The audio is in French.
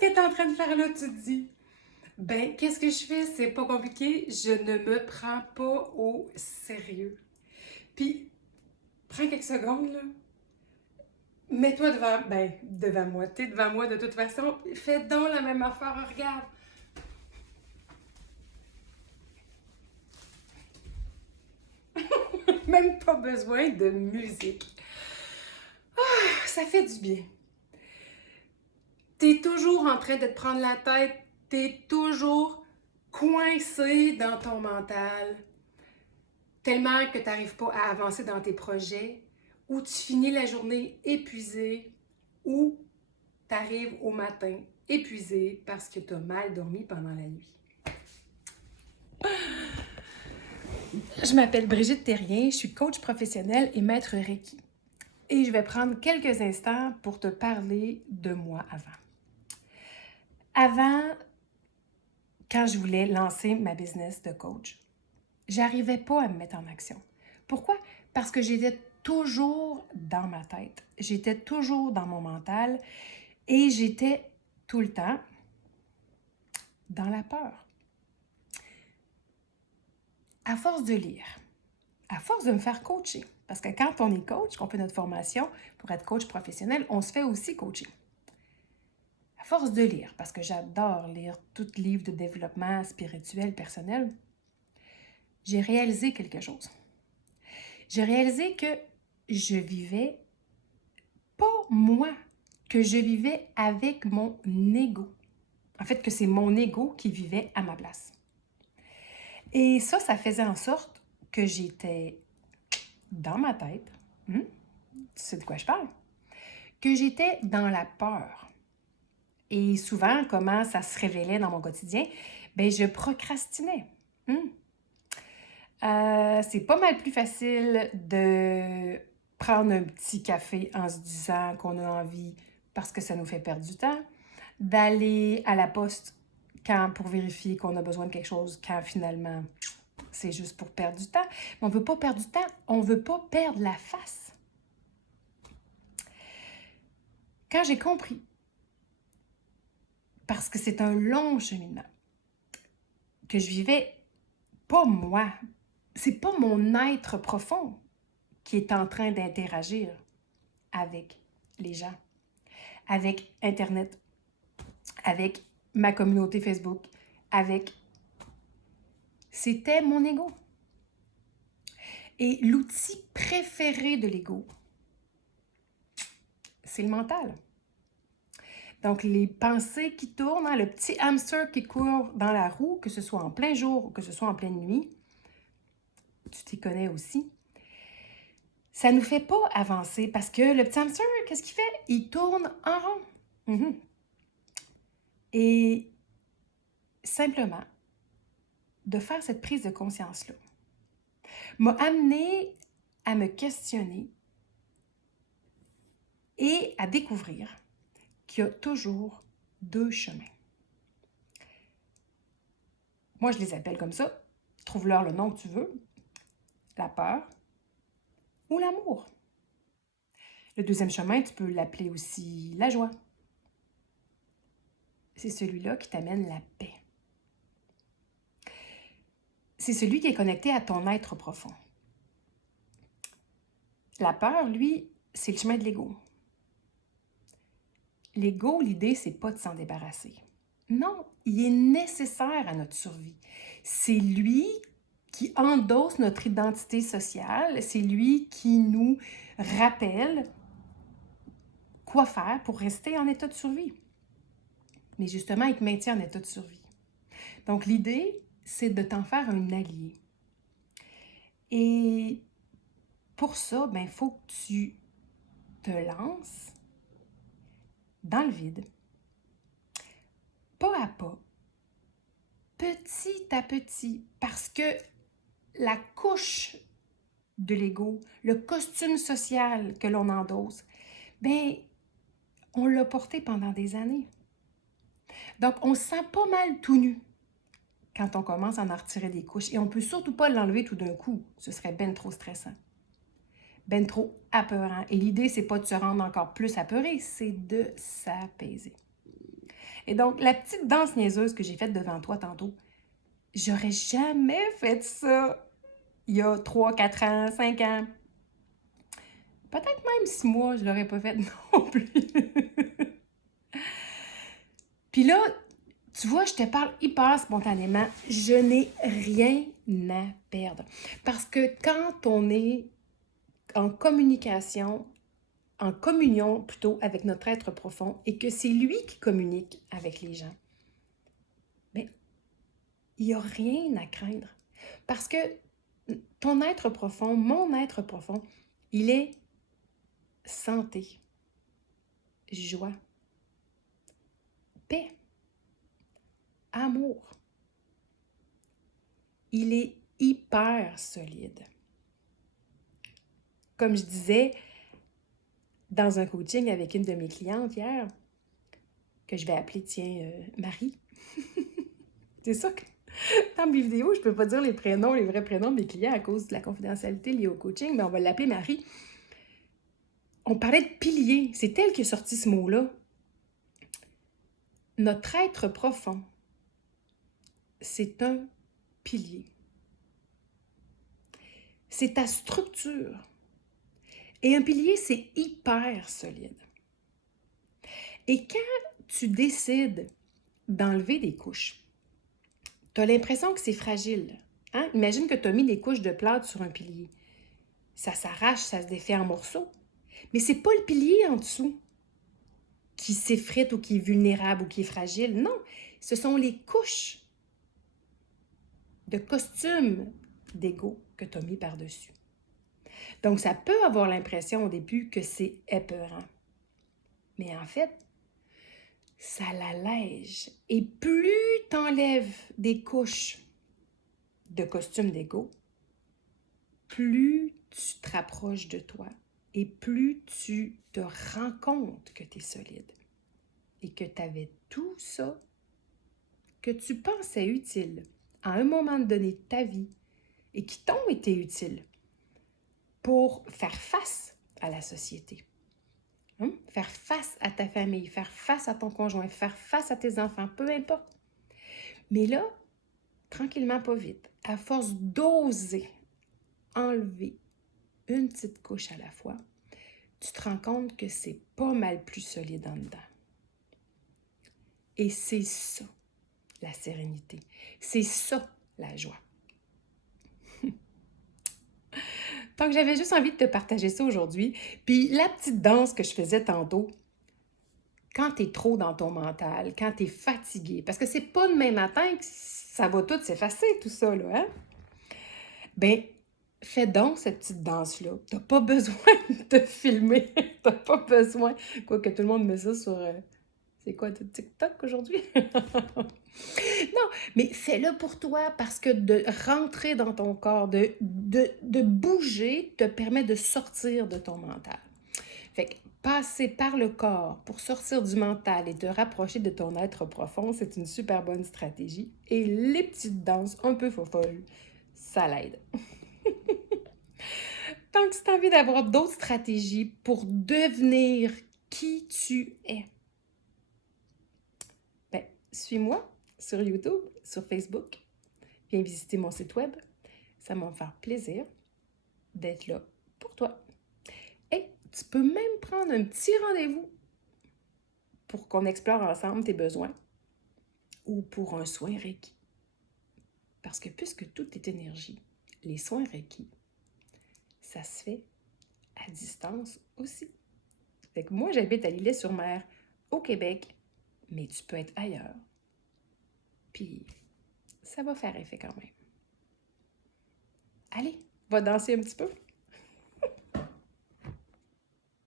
qu'est-ce que tu es en train de faire là, tu te dis? Ben, qu'est-ce que je fais? C'est pas compliqué. Je ne me prends pas au sérieux. Puis, prends quelques secondes, là. Mets-toi devant moi. T'es devant moi de toute façon. Fais donc la même affaire. Regarde. Même pas besoin de musique. Ça fait du bien. T'es toujours en train de te prendre la tête. T'es toujours coincé dans ton mental. Tellement que tu n'arrives pas à avancer dans tes projets, ou tu finis la journée épuisé, ou tu arrives au matin épuisé parce que tu as mal dormi pendant la nuit. Je m'appelle Brigitte Terrien, je suis coach professionnelle et maître Reiki. Et je vais prendre quelques instants pour te parler de moi avant. Avant, quand je voulais lancer ma business de coach, j'arrivais pas à me mettre en action. Pourquoi? Parce que j'étais toujours dans ma tête. J'étais toujours dans mon mental et j'étais tout le temps dans la peur. À force de lire, à force de me faire coacher, parce que quand on est coach, qu'on fait notre formation pour être coach professionnel, on se fait aussi coacher. À force de lire, parce que j'adore lire tout livre de développement spirituel, personnel, j'ai réalisé quelque chose. J'ai réalisé que je vivais pas moi, que je vivais avec mon ego. En fait, que c'est mon ego qui vivait à ma place. Et ça faisait en sorte que j'étais dans ma tête, tu sais de quoi je parle, que j'étais dans la peur. Et souvent, comment ça se révélait dans mon quotidien? Bien, je procrastinais. C'est pas mal plus facile de prendre un petit café en se disant qu'on a envie parce que ça nous fait perdre du temps, d'aller à la poste pour vérifier qu'on a besoin de quelque chose quand finalement c'est juste pour perdre du temps. Mais on ne veut pas perdre du temps, on ne veut pas perdre la face. Quand j'ai compris, parce que c'est un long cheminement, que je vivais pas moi, c'est pas mon être profond qui est en train d'interagir avec les gens, avec Internet, avec ma communauté Facebook, avec... C'était mon ego. Et l'outil préféré de l'ego, c'est le mental. Donc, les pensées qui tournent, le petit hamster qui court dans la roue, que ce soit en plein jour ou que ce soit en pleine nuit, tu t'y connais aussi, ça ne nous fait pas avancer parce que le petit hamster, qu'est-ce qu'il fait? Il tourne en rond. Et simplement, de faire cette prise de conscience-là m'a amené à me questionner et à découvrir qu'il y a toujours deux chemins. Moi, je les appelle comme ça. Trouve-leur le nom que tu veux. La peur ou l'amour. Le deuxième chemin, tu peux l'appeler aussi la joie. C'est celui-là qui t'amène la paix. C'est celui qui est connecté à ton être profond. La peur, lui, c'est le chemin de l'ego. L'ego, l'idée, c'est pas de s'en débarrasser. Non, il est nécessaire à notre survie. C'est lui qui endosse notre identité sociale, c'est lui qui nous rappelle quoi faire pour rester en état de survie. Mais justement, il te maintient en état de survie. Donc, l'idée, c'est de t'en faire un allié. Et pour ça, il faut que tu te lances dans le vide, pas à pas, petit à petit, parce que la couche de l'ego, le costume social que l'on endosse, on l'a porté pendant des années. Donc, on se sent pas mal tout nu quand on commence à en retirer des couches. Et on ne peut surtout pas l'enlever tout d'un coup. Ce serait ben trop stressant, ben trop apeurant. Et l'idée, c'est pas de se rendre encore plus apeuré, c'est de s'apaiser. Et donc, la petite danse niaiseuse que j'ai faite devant toi tantôt, j'aurais jamais fait ça il y a 3, 4 ans, 5 ans. Peut-être même 6 mois, je l'aurais pas fait non plus. Puis là, tu vois, je te parle hyper spontanément. Je n'ai rien à perdre. Parce que quand on est en communication, en communion plutôt avec notre être profond et que c'est lui qui communique avec les gens, bien, il n'y a rien à craindre. Parce que ton être profond, mon être profond, il est santé, joie, paix, amour. Il est hyper solide. Comme je disais dans un coaching avec une de mes clientes hier, que je vais appeler, tiens, Marie. C'est ça que dans mes vidéos, je ne peux pas dire les prénoms, les vrais prénoms de mes clients à cause de la confidentialité liée au coaching, mais on va l'appeler Marie. On parlait de pilier. C'est elle qui a sorti ce mot-là. Notre être profond, c'est un pilier. C'est ta structure. Et un pilier, c'est hyper solide. Et quand tu décides d'enlever des couches, tu as l'impression que c'est fragile. Hein? Imagine que tu as mis des couches de plâtre sur un pilier. Ça s'arrache, ça se défait en morceaux. Mais c'est pas le pilier en dessous qui s'effrite ou qui est vulnérable ou qui est fragile. Non, ce sont les couches de costume d'ego que tu as mis par-dessus. Donc, ça peut avoir l'impression au début que c'est épeurant. Mais en fait, ça l'allège. Et plus tu enlèves des couches de costume d'ego, plus tu te rapproches de toi et plus tu te rends compte que tu es solide et que tu avais tout ça que tu pensais utile à un moment donné de ta vie et qui t'ont été utiles pour faire face à la société. Faire face à ta famille, faire face à ton conjoint, faire face à tes enfants, peu importe. Mais là, tranquillement, pas vite, à force d'oser enlever une petite couche à la fois, tu te rends compte que c'est pas mal plus solide en dedans. Et c'est ça, la sérénité. C'est ça, la joie. Donc, j'avais juste envie de te partager ça aujourd'hui. Puis, la petite danse que je faisais tantôt, quand tu es trop dans ton mental, quand tu es fatigué, parce que c'est pas demain matin que ça va tout s'effacer, tout ça, là, hein? Bien, fais donc cette petite danse-là. Tu n'as pas besoin de te filmer. Tu n'as pas besoin. Quoique tout le monde met ça sur... c'est quoi, TikTok aujourd'hui? Non, mais fais-le pour toi parce que de rentrer dans ton corps, de bouger te permet de sortir de ton mental. Fait que passer par le corps pour sortir du mental et te rapprocher de ton être profond, c'est une super bonne stratégie. Et les petites danses un peu folles, ça l'aide. Donc, si tu as envie d'avoir d'autres stratégies pour devenir qui tu es, ben, suis-moi sur YouTube, sur Facebook. Viens visiter mon site web. Ça va me faire plaisir d'être là pour toi. Et tu peux même prendre un petit rendez-vous pour qu'on explore ensemble tes besoins ou pour un soin Reiki. Parce que puisque tout est énergie, les soins Reiki, ça se fait à distance aussi. Fait que moi, j'habite à l'Île-sur-Mer, au Québec, mais tu peux être ailleurs. Puis, ça va faire effet quand même. Allez, va danser un petit peu.